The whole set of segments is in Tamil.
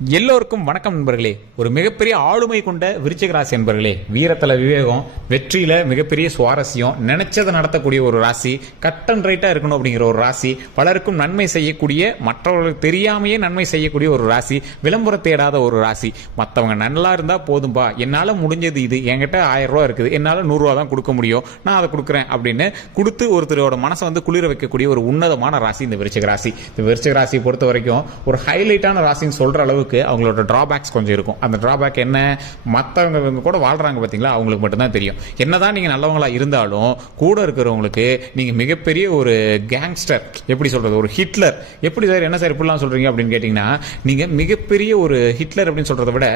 எல்லோருக்கும் வணக்கம் நண்பர்களே. ஒரு மிகப்பெரிய ஆளுமை கொண்ட விருச்சிக ராசி நண்பர்களே. வீரத்துல விவேகம், வெற்றியில மிகப்பெரிய சுவாரஸ்யம், நினைச்சதை நடத்தக்கூடிய ஒரு ராசி, கட் அண்ட் ரைட்டா இருக்கணும் அப்படிங்கிற ஒரு ராசி, பலருக்கும் நன்மை செய்யக்கூடிய, மற்றவர்களுக்கு தெரியாமையே நன்மை செய்யக்கூடிய ஒரு ராசி, விளம்பரம் தேடாத ஒரு ராசி. மற்றவங்க நல்லா இருந்தா போதும்பா, என்னால முடிஞ்சது இது, என்கிட்ட 1000 ரூபா இருக்குது, என்னால 100 ரூபா தான் கொடுக்க முடியும், நான் அதை கொடுக்குறேன் அப்படின்னு கொடுத்து ஒருத்தரோட மனசை வந்து குளிர வைக்கக்கூடிய ஒரு உன்னதமான ராசி இந்த விருச்சிக ராசி. இந்த விருச்சிக ராசியை பொறுத்த வரைக்கும் ஒரு ஹைலைட்டான ராசின்னு சொல்ற அளவுக்கு அவங்களோட டிராபேக்ஸ் கொஞ்சம் இருக்கும். அந்த டிராபேக் என்ன, மற்றவங்க கூட வாழ்றாங்க பார்த்தீங்களா, அவங்களுக்கு மட்டும்தான் தெரியும். என்னதான் நீங்க நல்லவங்களா இருந்தாலும் கூட இருக்கிறவங்களுக்கு நீங்க மிகப்பெரிய ஒரு கேங்ஸ்டர், எப்படி சொல்றது, ஒரு ஹிட்லர். எப்படி சார், என்ன சார் இப்படிலாம் சொல்றீங்க அப்படின்னு கேட்டீங்கன்னா, நீங்க மிகப்பெரிய ஒரு ஹிட்லர் அப்படின்னு சொல்றதை விட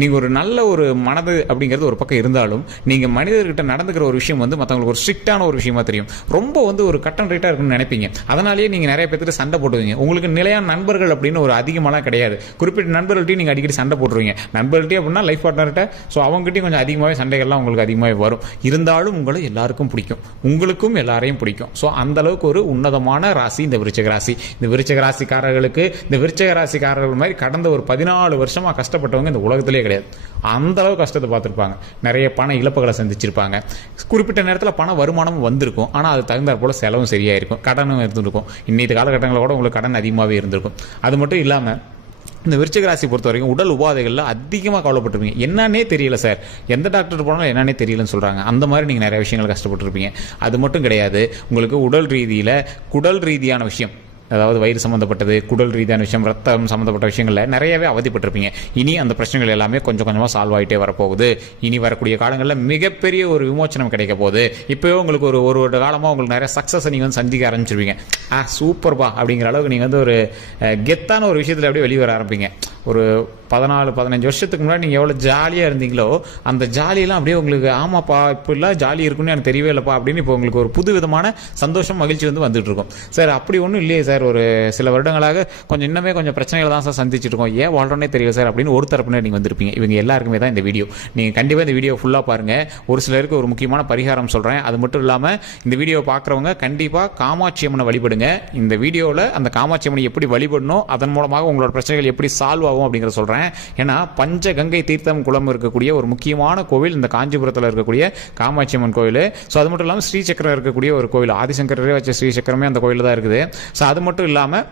நீங்க ஒரு நல்ல ஒரு மனது அப்படிங்கிறது ஒரு பக்கம் இருந்தாலும், நீங்க மனிதர்கிட்ட நடந்துக்கிற ஒரு விஷயம் வந்து மற்றவங்களுக்கு ஒரு ஸ்ட்ரிக்டான ஒரு விஷயமா தெரியும். ரொம்ப வந்து ஒரு கட் அண்ட் ரைட்டா இருக்குன்னு நினைப்பீங்க. அதனாலேயே நீங்க நிறைய பேருக்கு சண்டை போட்டுவீங்க. உங்களுக்கு நிலையான நண்பர்கள் அப்படின்னு ஒரு அதிகமாலாம் கிடையாது. குறிப்பிட்ட நண்பர்கள்ட்டையும் நீங்க அடிக்கடி சண்டை போட்டுருவீங்க. நண்பர்கள்ட்டே அப்படின்னா லைஃப் பார்ட்னர்கிட்ட, ஸோ அவங்ககிட்டயும் கொஞ்சம் அதிகமாகவே சண்டைகள்லாம் உங்களுக்கு அதிகமாகவே வரும். இருந்தாலும் உங்களை எல்லாருக்கும் பிடிக்கும், உங்களுக்கும் எல்லாரையும் பிடிக்கும். ஸோ அந்த அளவுக்கு ஒரு உன்னதமான ராசி இந்த விருச்சிக ராசி. இந்த விருச்சிக ராசிக்காரர்களுக்கு, இந்த விருச்சிக ராசிக்காரர்கள் மாதிரி கடந்த ஒரு 14 வருஷமா கஷ்டப்பட்டவங்க இந்த உலகத்திலே கிடையாது. அந்த அளவு கஷ்டத்தை பார்த்துருப்பாங்க, நிறைய பண இழப்புகளை சந்திச்சிருப்பாங்க. குறிப்பிட்ட நேரத்தில் பண வருமானமும் வந்திருக்கும், ஆனால் அது தகுந்தாற் போல செலவும் சரியா இருக்கும், கடனும் இருந்திருக்கும். இன்னைக்கு காலகட்டங்களில் கூட உங்களுக்கு கடன் அதிகமாகவே இருந்திருக்கும். அது மட்டும் இல்லாமல் இந்த விருச்சிக ராசி பொறுத்த வரைக்கும் உடல் உபாதைகள்ல அதிகமாக கவலைப்பட்டிருப்பீங்க. என்னன்னே தெரியல சார், எந்த டாக்டர் போனாலும் என்னன்னே தெரியலன்னு சொல்றாங்க. அந்த மாதிரி நீங்க நிறைய விஷயங்கள் கஷ்டப்பட்டிருப்பீங்க. அது மட்டும் கிடையாது, உங்களுக்கு குடல் ரீதியான விஷயம், அதாவது வயிறு சம்மந்தப்பட்டது, குடல் ரீதியான விஷயம், ரத்தம் சம்மந்தப்பட்ட விஷயங்கள்ல நிறையவே அவதிப்பட்டிருப்பீங்க. இனி அந்த பிரச்சனைகள் எல்லாமே கொஞ்சம் கொஞ்சமாக சால்வ் ஆகிட்டே வரப்போகுது. இனி வரக்கூடிய காலங்களில் மிகப்பெரிய ஒரு விமோச்சனம் கிடைக்க போகுது. இப்போவே உங்களுக்கு ஒரு வருட காலமாக உங்களுக்கு நிறைய சக்ஸஸை நீங்கள் வந்து சந்திக்க ஆரம்பிச்சிருவீங்க. சூப்பர்பா அப்படிங்கிற அளவுக்கு நீங்கள் வந்து ஒரு கெத்தான ஒரு விஷயத்தில் அப்படியே வெளியே வர ஆரம்பிங்க. ஒரு 14-15 வருஷத்துக்கு முன்னாடி நீங்கள் எவ்வளோ ஜாலியாக இருந்தீங்களோ அந்த ஜாலியெல்லாம் அப்படியே உங்களுக்கு, ஆமாப்பா இப்படிலாம் ஜாலி இருக்குன்னு எனக்கு தெரியவே இல்லைப்பா அப்படின்னு இப்போ உங்களுக்கு ஒரு புது விதமான சந்தோஷம், மகிழ்ச்சி வந்து வந்துட்டு இருக்கும். சார் அப்படி ஒன்றும் இல்லையே சார், ஒரு சில வருடங்களாக கொஞ்சம் பிரச்சனைகளை தான் சார் சந்திச்சுட்டு இருக்கோம், ஏன் வாழ்றோன்னே தெரியல சார் அப்படின்னு ஒரு தரப்புனர் நீங்கள் வந்திருப்பீங்க. இவங்க எல்லாருக்குமே தான் இந்த வீடியோ. நீங்கள் கண்டிப்பாக இந்த வீடியோ ஃபுல்லாக பாருங்கள். ஒரு சிலருக்கு ஒரு முக்கியமான பரிகாரம் சொல்கிறேன். அது மட்டும் இல்லாமல் இந்த வீடியோ பார்க்குறவங்க கண்டிப்பாக காமாட்சி அம்மனை வழிபடுங்க. இந்த வீடியோவில் அந்த காமாட்சி அம்மனை எப்படி வழிபடணும், அதன் மூலமாக உங்களோட பிரச்சனைகள் எப்படி சால்வ் ஆகும் அப்படிங்கிற சொல்கிறேன். ஏன்னா பஞ்சகங்கை தீர்த்தம் குளம் இருக்கக்கூடிய ஒரு முக்கியமான கோவில் இந்த காஞ்சிபுரத்தில் இருக்கக்கூடிய காமாட்சி அம்மன் கோவில். ஸோ அது மட்டும் இல்லாமல் ஸ்ரீசக்கரம் இருக்கக்கூடிய ஒரு கோவில், ஆதிசங்கரே வச்ச ஸ்ரீசக்கரமே அந்த கோவில் தான் இருக்குது. ஸோ அது மட்டும் இல்லாமல்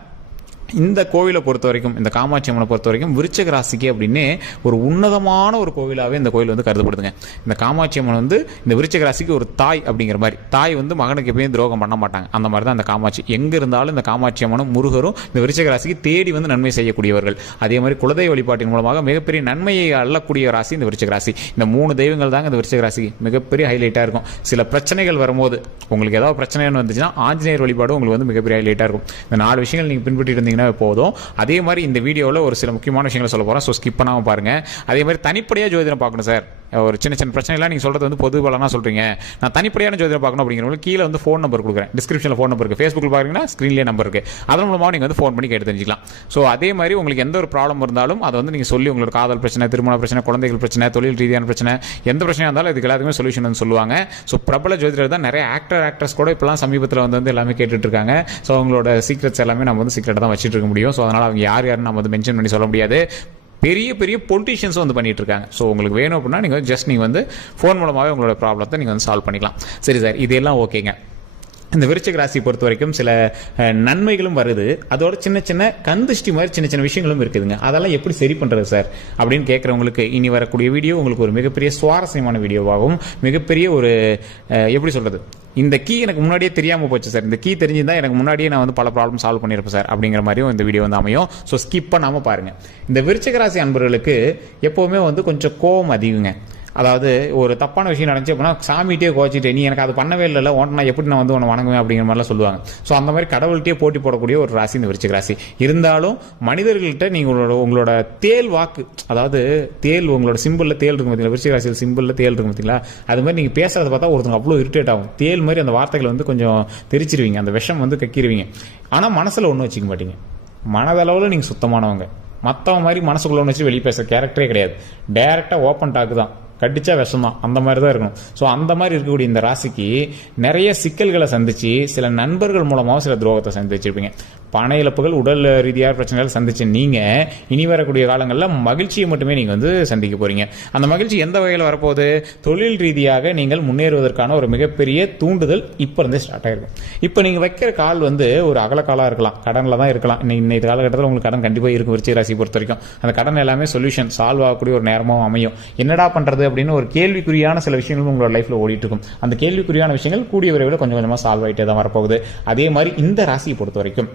இந்த கோவிலை பொறுத்த வரைக்கும், இந்த காமாட்சி அம்மனை பொறுத்த வரைக்கும் விருச்சிக ராசிக்கு அப்படின்னு ஒரு உன்னதமான ஒரு கோவிலாகவே இந்த கோவில் வந்து கருதப்படுதுங்க. இந்த காமாட்சி அம்மன் வந்து இந்த விருச்சிக ராசிக்கு ஒரு தாய் அப்படிங்கிற மாதிரி. தாய் வந்து மகனுக்கு எப்பயும் துரோகம் பண்ண மாட்டாங்க, அந்த மாதிரி தான் இந்த காமாட்சி. எங்கே இருந்தாலும் இந்த காமாட்சி அம்மனும் முருகரும் இந்த விருச்சிக ராசிக்கு தேடி வந்து நன்மை செய்யக்கூடியவர்கள். அதே மாதிரி குலதெய்வ வழிபாட்டின் மூலமாக மிகப்பெரிய நன்மையை அள்ளக்கூடிய ராசி இந்த விருச்சிக ராசி. இந்த 3 தெய்வங்கள் தாங்க இந்த விருச்சிக ராசிக்கு மிகப்பெரிய ஹைலைட்டாக இருக்கும். சில பிரச்சனைகள் வரும்போது, உங்களுக்கு ஏதாவது பிரச்சனைன்னு வந்துச்சுன்னா ஆஞ்சநேயர் வழிபாடு உங்களுக்கு வந்து மிகப்பெரிய ஹைலைட்டாக இருக்கும். இந்த 4 விஷயங்கள் நீங்கள் பின்பற்றிட்டு இருந்தீங்க போதும். அதே மாதிரி இந்த வீடியோவில் ஒரு சில முக்கியமான விஷயங்களை சொல்ல போறேன். ஸோ ஸ்கிப் பண்ணாமல் பாருங்க. அதே மாதிரி தனிப்படையாக ஜோதிடம் பார்க்கணும் சார், ஒரு சின்ன பிரச்சனைலாம் நீங்கள் சொல்கிறது வந்து பொது பலனா சொல்கிறீங்க, நான் தனிப்படையான ஜோதிடம் பார்க்கணும் அப்படிங்கிறவங்களுக்கு கீழே வந்து ஃபோன் நம்பர் கொடுக்குறேன், டிஸ்கிரிப்ஷனில் ஃபோன் நம்பர் இருக்குது. ஃபேஸ்புக்கில் பார்க்குறீங்கன்னா ஸ்க்ரீன்லேயே நம்பர் இருக்குது, அதன் மூலமாக நீங்கள் வந்து ஃபோன் பண்ணி கேட்டு தெரிஞ்சிக்கலாம். ஸோ அதே மாதிரி உங்களுக்கு எந்த ஒரு ப்ராப்ளம் இருந்தாலும் அதை வந்து நீங்கள் சொல்லி, உங்களோட காதல் பிரச்சனை, திருமண பிரச்சனை, குழந்தைகள் பிரச்சனை, தொழில் ரீதியான பிரச்சனை, எந்த பிரச்சனையாக இருந்தாலும் இதுக்கு எல்லாத்துக்குமே சொல்யூஷன் வந்து சொல்லுவாங்க. ஸோ பிரபல ஜோதிடர் தான், நிறைய ஆக்டர்ஸ் கூட இப்போலாம் சமீபத்தில் வந்து எல்லாமே கேட்டுட்டு இருக்காங்க. ஸோ அவங்களோட சீக்ரெட்ஸ் எல்லாமே நம்ம வந்து சீக்ரெட்டாக தான் வச்சுட்டு இருக்க முடியும். ஸோ அதனால் அவங்க யாருன்னு நம்ம வந்து மென்ஷன் பண்ணி சொல்ல முடியாது. பெரிய பொலிட்டிஷியன்ஸும் வந்து பண்ணிட்டு இருக்காங்க. ஸோ உங்களுக்கு வேணும் அப்படின்னா நீங்கள் வந்து ஃபோன் மூலமாகவே உங்களோட ப்ராப்ளத்தை நீங்கள் வந்து சால்வ் பண்ணிக்கலாம். சரி சார், இதெல்லாம் ஓகேங்க. இந்த விருச்சிக ராசி பொறுத்த வரைக்கும் சில நன்மைகளும் வருது, அதோட சின்ன கந்திஷ்டி மாதிரி சின்ன விஷயங்களும் இருக்குதுங்க. அதெல்லாம் எப்படி சரி பண்றது சார் அப்படின்னு கேட்கறவங்களுக்கு இனி வரக்கூடிய வீடியோ உங்களுக்கு ஒரு மிகப்பெரிய சுவாரஸ்யமான வீடியோவாகவும், மிகப்பெரிய ஒரு எப்படி சொல்றது, இந்த கீ எனக்கு முன்னாடியே தெரியாமல் போச்சு சார், இந்த கீ தெரிஞ்சிருந்தா எனக்கு முன்னாடியே நான் வந்து பல ப்ராப்ளம் சால்வ் பண்ணியிருப்பேன் சார் அப்படிங்கிற மாதிரியும் இந்த வீடியோ வந்து அமையும். ஸோ ஸ்கிப் பண்ணாமல் பாருங்க. இந்த விருச்சிக ராசி அன்பர்களுக்கு எப்போவுமே வந்து கொஞ்சம் கோபம் அதிகங்க. அதாவது ஒரு தப்பான விஷயம் நடந்துச்சு அப்படின்னா சாமிகிட்டே கோச்சிட்டு, நீ எனக்கு அது பண்ணவே இல்லை, நான் எப்படி நான் வந்து உன்னை வணங்குவேன் அப்படிங்கிற மாதிரிலாம் சொல்லுவாங்க. ஸோ அந்த மாதிரி கடவுள்கிட்டே போட்டி போடக்கூடிய ஒரு ராசி இந்த விருச்சிக ராசி. இருந்தாலும் மனிதர்கள்ட்ட நீங்கள் உங்களோட தேல் வாக்கு, அதாவது தேல், உங்களோட சிம்பிளில் தேல் இருக்கும் பார்த்தீங்களா, விருச்சிக ராசியில் சிம்பிளில் தேல் இருக்கும் பார்த்தீங்களா, அது மாதிரி நீங்கள் பேசுறதை பார்த்தா ஒருத்தங்க அவ்வளோ இரிட்டேட் ஆகும். தேல் மாதிரி அந்த வார்த்தைகளை வந்து கொஞ்சம் தெரிச்சிருவீங்க, அந்த விஷம் வந்து கக்கிடுவீங்க. ஆனால் மனசில் ஒன்றும் வச்சுக்க மாட்டீங்க. மனதளவில் நீங்கள் சுத்தமானவங்க. மற்றவங்க மாதிரி மனசுக்குள்ள ஒன்று வச்சு வெளியே பேசுகிற கேரக்டரே கிடையாது. டைரெக்டாக ஓப்பன் டாக்கு தான். கடிச்சா விஷம் தான், அந்த மாதிரி தான் இருக்கணும். ஸோ அந்த மாதிரி இருக்கக்கூடிய இந்த ராசிக்கு நிறைய சிக்கல்களை சந்திச்சு சில நண்பர்கள் மூலமாக சில துரோகத்தை சந்திச்சிருப்பீங்க. பண இழப்புகள், உடல் ரீதியான பிரச்சனைகள் சந்திச்சு நீங்க இனி வரக்கூடிய காலங்களில் மகிழ்ச்சியை மட்டுமே நீங்க வந்து சந்திக்க போறீங்க. அந்த மகிழ்ச்சி எந்த வகையில் வரப்போகுது? தொழில் ரீதியாக நீங்கள் முன்னேறுவதற்கான ஒரு மிகப்பெரிய தூண்டுதல் இப்ப இருந்தே ஸ்டார்ட் ஆயிருக்கும். இப்ப நீங்க வைக்கிற கால் வந்து ஒரு அகலக்காலா இருக்கலாம், கடன்ல தான் இருக்கலாம். இன்னைக்கு காலகட்டத்தில் உங்களுக்கு கடன் கண்டிப்பா இருக்கும். விருச்சிக ராசி பொறுத்த வரைக்கும் அந்த கடன் எல்லாமே சொல்யூஷன் சால்வ் ஆகக்கூடிய ஒரு நேரமாகவும் அமையும். என்னடா பண்றது அப்படின்னு ஒரு கேள்விக்குறியான சில விஷயங்கள் உங்களோட லைஃப்ல ஓடிட்டு இருக்கும். அந்த கேள்விக்குறியான விஷயங்கள் கூடிய விரைவில் கொஞ்சம் கொஞ்சமா சால்வ் ஆகிட்டே தான் வரப்போகுது. அதே மாதிரி இந்த ராசியை பொறுத்த வரைக்கும்,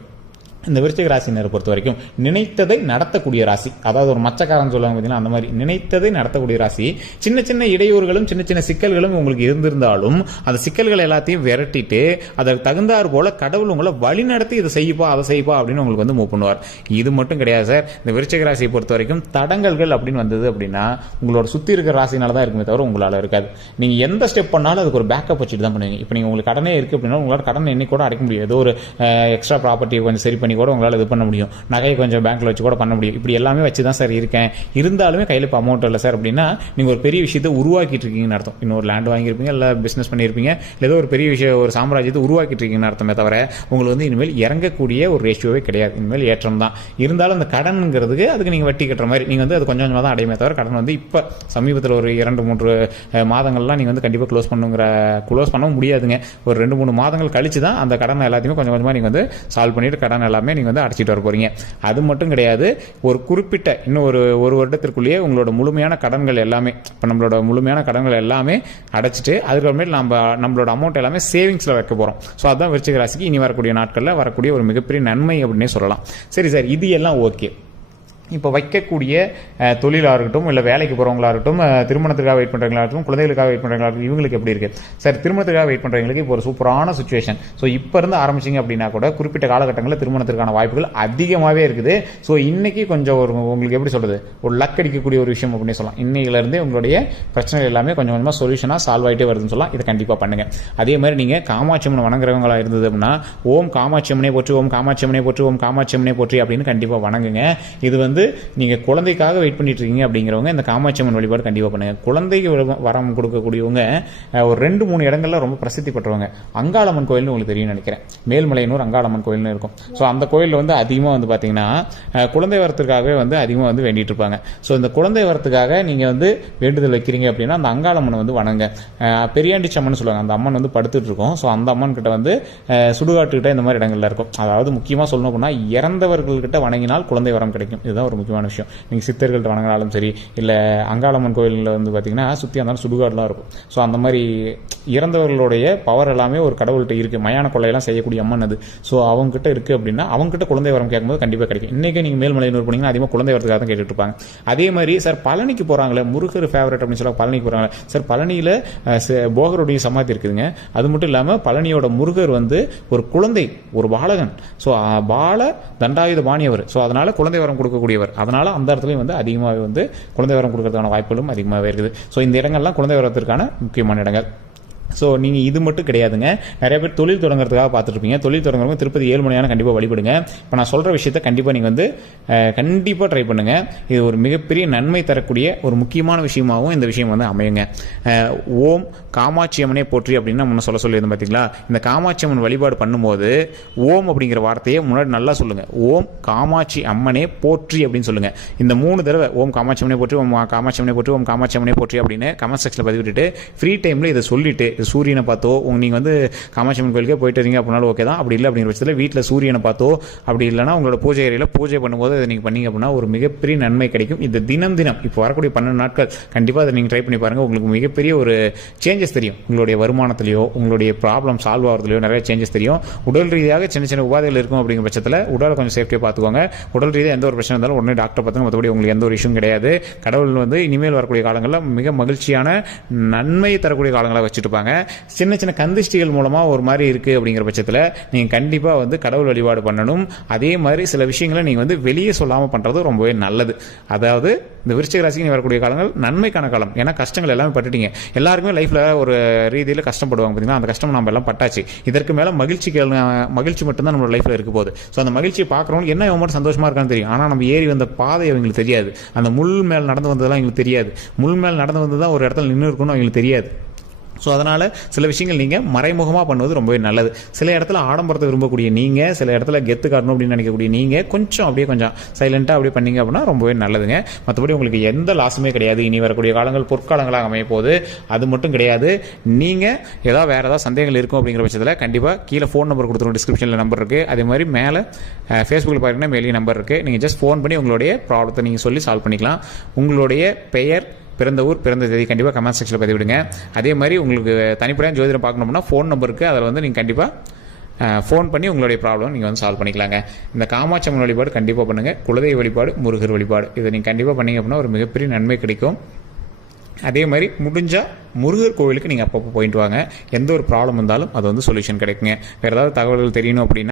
இந்த விருச்சிக ராசினரை பொறுத்த வரைக்கும் நினைத்ததை நடத்தக்கூடிய ராசி. அதாவது ஒரு மச்சக்காரன் சொல்லுவாங்க பார்த்தீங்கன்னா, அந்த மாதிரி நினைத்ததை நடத்தக்கூடிய ராசி. சின்ன சின்ன இடையூறுகளும் சின்ன சின்ன சிக்கல்களும் உங்களுக்கு இருந்திருந்தாலும் அந்த சிக்கல்கள் எல்லாத்தையும் விரட்டிட்டு அதற்கு தகுந்தாறு போல கடவுள் உங்களை வழி நடத்தி இதை செய்யப்பா அதை செய்யப்பா அப்படின்னு உங்களுக்கு வந்து மூவ் பண்ணுவார். இது மட்டும் கிடையாது சார். இந்த விருச்சிக ராசியை பொறுத்த வரைக்கும் தடங்கல்கள் அப்படின்னு வந்தது அப்படின்னா உங்களோட சுத்தி இருக்கிற ராசினால தான் இருக்குமே தவிர உங்களால இருக்காது. நீங்க எந்த ஸ்டெப் பண்ணாலும் அதுக்கு ஒரு பேக்கப் வச்சுட்டு தான் பண்ணுவீங்க. இப்போ நீங்க உங்களுக்கு கடனே இருக்கு அப்படின்னா உங்களால கடனை இன்னைக்கு கூட அடைக்க முடியும். ஏதோ ஒரு எக்ஸ்ட்ரா ப்ராப்பர்ட்டியை கொஞ்சம் சரி பண்ணி கூட உங்களால் இது பண்ண முடியும். நகையை கொஞ்சம் பேங்க்ல வச்சு கூட பண்ண முடியும். இப்படி எல்லாமே வச்சு தான் சார் இருக்கேன், இருந்தாலுமே கையில் இப்போ அமௌண்ட் இல்லை சார் அப்படின்னா நீங்க ஒரு பெரிய விஷயத்தை உருவாக்கிட்டு இருக்கீங்கன்னு அர்த்தம். இன்னொரு லேண்ட் வாங்கியிருப்பீங்க, இல்லை பிசினஸ் பண்ணியிருப்பீங்க, ஏதோ ஒரு பெரிய விஷயம் ஒரு சாம்ராஜ்யத்தை உருவாக்கிட்டு இருக்கீங்கன்னு அர்த்தமே தவிர உங்களுக்கு வந்து இனிமேல் இறங்கக்கூடிய ஒரு ரேஷியோவே கிடையாது. இனிமேல் ஏற்றம் தான். இருந்தாலும் அந்த கடன்ங்கிறதுக்கு அதுக்கு நீங்க வட்டி கட்டுற மாதிரி நீங்க வந்து அது கொஞ்சம் கொஞ்சமாக தான் அடையுமே தவிர கடன் வந்து இப்போ சமீபத்தில் ஒரு 2-3 மாதங்கள்லாம் நீங்க வந்து கண்டிப்பாக க்ளோஸ் பண்ண முடியாதுங்க. ஒரு 2-3 மாதங்கள் கழிச்சு தான் அந்த கடன் எல்லாத்தையுமே கொஞ்சம் கொஞ்சமாக நீங்க வந்து சால்வ் பண்ணிட்டு கடன் எல்லாமே நீங்க வந்து அடைச்சிட்டு வர போறீங்க. அது மட்டும் கிடையாது, ஒரு குறிப்பிட்ட இன்னும் ஒரு வருடத்திற்குள்ளேயே உங்களோட முழுமையான கடன்கள் எல்லாமே, இப்போ நம்மளோட முழுமையான கடன்கள் எல்லாமே அடைச்சிட்டு அதுக்கப்புறமேட்டு நம்மளோட அமௌண்ட் எல்லாமே சேவிங்ஸ்ல வைக்க போறோம். ஸோ அதுதான் விருச்சிக ராசிக்கு இனி வரக்கூடிய நாட்களில் வரக்கூடிய ஒரு மிகப்பெரிய நன்மை அப்படின்னே சொல்லலாம். சரி சார், இது எல்லாம் ஓகே. இப்போ வைக்கக்கூடிய தொழிலாக இருக்கட்டும், இல்லை வேலைக்கு போகிறவங்களா இருக்கட்டும், திருமணத்துக்காக வெயிட் பண்ணுறவங்களா இருக்கட்டும், குழந்தைகளுக்காக வெயிட் பண்ணுறவங்களா இருக்கட்டும், இவங்களுக்கு எப்படி இருக்குது சார்? திருமணத்துக்காக வெயிட் பண்ணுறவங்களுக்கு இப்போ ஒரு சூப்பரான சுச்சுவேஷன். ஸோ இப்போ இருந்து ஆரம்பிச்சிங்க அப்படின்னா கூட குறிப்பிட்ட காலகட்டங்களில் திருமணத்திற்கான வாய்ப்புகள் அதிகமாகவே இருக்குது. ஸோ இன்னைக்கு கொஞ்சம் ஒரு உங்களுக்கு எப்படி சொல்கிறது, ஒரு லக் அடிக்கக்கூடிய ஒரு விஷயம் அப்படின்னு சொல்லலாம். இன்னையிலேருந்தே உங்களுடைய பிரச்சனைகள் எல்லாமே கொஞ்சம் கொஞ்சமாக சொல்யூஷனாக சால்வ் ஆகிட்டே வருதுன்னு சொல்லலாம். இதை கண்டிப்பாக பண்ணுங்கள். அதே மாதிரி நீங்கள் காமாட்சி அம்மன் வணங்குறவங்களா இருந்தது அப்படின்னா ஓம் காமாட்சி அம்மனே போற்றி, ஓம் காமாட்சி அம்மனே போற்றி, ஓம் காமாட்சி அம்மனே போற்றி அப்படின்னு கண்டிப்பாக வணங்குங்க. இது வந்து நீங்க குழந்தைக்காக வெயிட் பண்ணிட்டு இருக்கீங்க அப்படிங்கிறவங்க இந்த காமாட்சி அம்மன் வழிபாடு கண்டிப்பா பண்ணுங்க. குழந்தைக்கு வரம் கொடுக்கக்கூடியவங்க ஒரு 2-3 இடங்கள்ல ரொம்ப பிரசித்தி பெற்றவங்க. அங்காளம்மன் கோயில்னு உங்களுக்கு தெரியும் நினைக்கிறேன். மேல்மலையனூர் அங்காளம்மன் கோயில்னு இருக்கும். ஸோ அந்த கோயிலில் வந்து அதிகமாக வந்து பார்த்தீங்கன்னா குழந்தை வரத்துக்காகவே வந்து அதிகமாக வந்து வேண்டிட்டு இருப்பாங்க. ஸோ இந்த குழந்தை வரத்துக்காக நீங்க வந்து வேண்டுதல் வைக்கிறீங்க அப்படின்னா அந்த அங்காளம்மனை வந்து வணங்க. பெரியாண்டி அம்மன் சொல்லுவாங்க, அந்த அம்மன் வந்து படுத்துட்டு இருக்கும். ஸோ அந்த அம்மன் கிட்ட வந்து சுடுகாட்டுக்கிட்ட இந்த மாதிரி இடங்கள்ல இருக்கும். அதாவது முக்கியமாக சொல்லணும் அப்படின்னா இறந்தவர்கள்கிட்ட வணங்கினால் குழந்தை வரம் கிடைக்கும். இதுதான் ஒரு முக்கியமான விஷயம். நீங்கள் சித்தர்கள்ட்ட வணங்கினாலும் சரி, இல்லை அங்காளம்மன் கோயிலில் வந்து பார்த்தீங்கன்னா சுற்றி அந்த சுடுகாடுலாம் இருக்கும். ஸோ அந்த மாதிரி இறந்தவர்களுடைய பவர் எல்லாமே ஒரு கடவுள்கிட்ட இருக்குது. மயான கொள்ளையெல்லாம் செய்யக்கூடிய அம்மன் அது. ஸோ அவங்ககிட்ட இருக்குது அப்படின்னா அவங்ககிட்ட குழந்தை வரம் கேட்கும்போது கண்டிப்பாக கிடைக்கும். இன்றைக்கி நீங்கள் மேல்மலையனூர் போனீங்கன்னா அதிகமாக குழந்தை வரதுக்காக தான் கேட்டுட்டு இருப்பாங்க. அதே மாதிரி சார் பழனிக்கு போகிறாங்களே, முருகர் ஃபேவரட் அப்படின்னு சொல்ல பழனிக்கு போகிறாங்களே சார், பழனியில் போகருடைய சமாதி இருக்குதுங்க. அது மட்டும் இல்லாமல் பழனியோட முருகர் வந்து ஒரு குழந்தை, ஒரு பாலகன். ஸோ பால தண்டாயுத பாணியவர். ஸோ அதனால குழந்தை வரம் கொடுக்கக்கூடியவர். அதனால அந்த இடத்துலையும் வந்து அதிகமாகவே வந்து குழந்தை வரம் கொடுக்கறதுக்கான வாய்ப்புகளும் அதிகமாகவே இருக்குது. ஸோ இந்த இடங்கள்லாம் குழந்தை வரத்திற்கான முக்கியமான இடங்கள். ஸோ நீங்கள் இது மட்டும் கிடையாதுங்க, நிறைய பேர் தொழில் தொடங்குறதுக்காக பார்த்துட்டு இருப்பீங்க. தொழில் தொடங்குறவங்க திருப்பதி ஏழுமலையான கண்டிப்பாக வழிபடுங்க. இப்போ நான் சொல்கிற விஷயத்த கண்டிப்பாக நீங்கள் வந்து கண்டிப்பாக ட்ரை பண்ணுங்க. இது ஒரு மிகப்பெரிய நன்மை தரக்கூடிய ஒரு முக்கியமான விஷயமாகவும் இந்த விஷயம் வந்து அமையுங்க. ஓம் காமாட்சி அம்மனே போற்றி அப்படின்னு முன்ன சொல்லியிருந்தோம் பார்த்தீங்களா? இந்த காமாட்சி அம்மன் வழிபாடு பண்ணும்போது ஓம் அப்படிங்கிற வார்த்தையை முன்னாடி நல்லா சொல்லுங்க. ஓம் காமாட்சி அம்மனே போற்றி அப்படின்னு சொல்லுங்க. இந்த 3 தடவை ஓம் காமாட்சி அம்மனே போற்றி, ஓம் காமாட்சி அம்மனே போற்றி, ஓம் காமாட்சி அம்மனே போற்றி அப்படின்னு கமெண்ட் செக்ஷனில் பதிவிட்டுட்டு ஃப்ரீ டைமில் இதை சொல்லிட்டு சூரியனை பார்த்தோ நீங்கள் வந்து காமாட்சி அம்மன் கோயிலுக்கே போயிட்டு வரீங்க அப்படின்னாலும் ஓகே தான். அப்படி இல்லை அப்படிங்கிற பட்சத்தில் வீட்டில் சூரியனை பார்த்தோ, அப்படி இல்லைனா உங்களோட பூஜை அறையில் பூஜை பண்ணும்போது அதை நீங்கள் பண்ணீங்க அப்படின்னா ஒரு மிகப்பெரிய நன்மை கிடைக்கும். இது தினம் இப்போ வரக்கூடிய 12 நாட்கள் கண்டிப்பாக அதை நீங்கள் ட்ரை பண்ணி பாருங்கள். உங்களுக்கு மிகப்பெரிய ஒரு சேஞ்சஸ் தெரியும். உங்களுடைய வருமானத்திலையோ உங்களுடைய ப்ராப்ளம் சால்வ் ஆகிறதுலையோ நிறைய சேஞ்சஸ் தெரியும். உடல் ரீதியாக சின்ன சின்ன உபாதைகள் இருக்கும் அப்படிங்கிற பட்சத்தில் உடலை கொஞ்சம் சேஃப்டியாக பார்த்துக்கோங்க. உடல் ரீதியாக எந்த ஒரு பிரச்சனை இருந்தாலும் உடனே டாக்டர் பார்த்துங்க. மற்றபடி உங்களுக்கு எந்த ஒரு இஷ்யூம் கிடையாது. கடவுள் வந்து இனிமேல் வரக்கூடிய காலங்களில் மிக மகிழ்ச்சியான நன்மை தரக்கூடிய காலங்களை வச்சுட்டுப்பாங்க. சின்ன சின்ன கந்திஷ்டிகள் மூலமாக ஒரு மாதிரி இருக்குது அப்படிங்கிற பட்சத்தில் நீங்கள் கண்டிப்பாக வந்து கடவுள் வழிபாடு பண்ணணும். அதே மாதிரி சில விஷயங்களை நீங்கள் வந்து வெளியே சொல்லாமல் பண்ணுறது ரொம்பவே நல்லது. அதாவது இந்த விருச்சிக ராசிக்கு வரக்கூடிய காலங்கள் நன்மைக்கான காலம். ஏன்னா கஷ்டங்கள் எல்லாமே பட்டுட்டீங்க. எல்லாருக்குமே லைஃப்பில் ஒரு ரீதியில் கஷ்டப்படுவாங்க பார்த்தீங்கன்னா, அந்த கஷ்டம் நம்ம எல்லாம் பட்டாச்சு. இதற்கு மேலே மகிழ்ச்சி மட்டும்தான் நம்மளோட லைஃப்பில் இருக்க போகுது. ஸோ அந்த மகிழ்ச்சியை பார்க்குறவங்க என்ன எவ்வளோ சந்தோஷமாக இருக்கான்னு தெரியும். ஆனால் நம்ம ஏறி வந்த பாதை அவங்களுக்கு தெரியாது. அந்த முள் மேல் நடந்து வந்ததெல்லாம் எங்களுக்கு தெரியாது. முள் மேல் நடந்து வந்து தான் ஒரு இடத்துல நின்று இருக்கணும்னு அவங்களுக்கு தெரியாது. ஸோ அதனால் சில விஷயங்கள் நீங்கள் மறைமுகமாக பண்ணுவது ரொம்பவே நல்லது. சில இடத்துல ஆடம்பரத்தை விரும்பக்கூடிய நீங்கள், சில இடத்துல கெத்து காட்டணும் அப்படின்னு நினைக்கக்கூடிய நீங்கள் கொஞ்சம் சைலண்ட்டாக அப்படியே பண்ணீங்க அப்படின்னா ரொம்பவே நல்லதுங்க. மற்றபடி உங்களுக்கு எந்த லாஸுமே கிடையாது. இனி வரக்கூடிய காலங்கள் பொற்காலங்களாக அமைய போகுது. அது மட்டும் கிடையாது, நீங்கள் வேறு ஏதாவது சந்தேகங்கள் இருக்கும் அப்படிங்கிற பட்சத்தில் கண்டிப்பாக கீழே ஃபோன் நம்பர் கொடுத்துருவோம், டிஸ்கிரிப்ஷனில் நம்பர் இருக்குது. அதே மாதிரி மேலே ஃபேஸ்புக்கில் பார்த்தீங்கன்னா மேலேயும் நம்பர் இருக்குது. நீங்கள் ஜஸ்ட் ஃபோன் பண்ணி உங்களுடைய ப்ராப்ளத்தை நீங்கள் சொல்லி சால்வ் பண்ணிக்கலாம். உங்களுடைய பெயர், பிறந்த ஊர், பிறந்த தேதி கண்டிப்பாக கமெண்ட் செக்ஷனில் பதிவிடுங்க. அதே மாதிரி உங்களுக்கு தனிப்படையாக ஜோதிடம் பார்க்கணும்னா ஃபோன் நம்பருக்கு அதில் வந்து நீங்கள் கண்டிப்பாக ஃபோன் பண்ணி உங்களுடைய ப்ராப்ளம் நீங்கள் வந்து சால்வ் பண்ணிக்கலாங்க. இந்த காமாட்சி அம்மன் வழிபாடு கண்டிப்பாக பண்ணுங்கள். குலதெய்வ வழிபாடு, முருகர் வழிபாடு, இதை நீங்கள் கண்டிப்பாக பண்ணிங்க அப்படின்னா ஒரு மிகப்பெரிய நன்மை கிடைக்கும். அதே மாதிரி முடிஞ்சால் முருகர் கோவிலுக்கு நீங்கள் அப்பப்போ போயிட்டு வாங்க. எந்த ஒரு ப்ராப்ளம் இருந்தாலும் அது வந்து சொல்யூஷன் கிடைக்குங்க. வேறு ஏதாவது தகவல்கள் தெரியணும் அப்படின்னா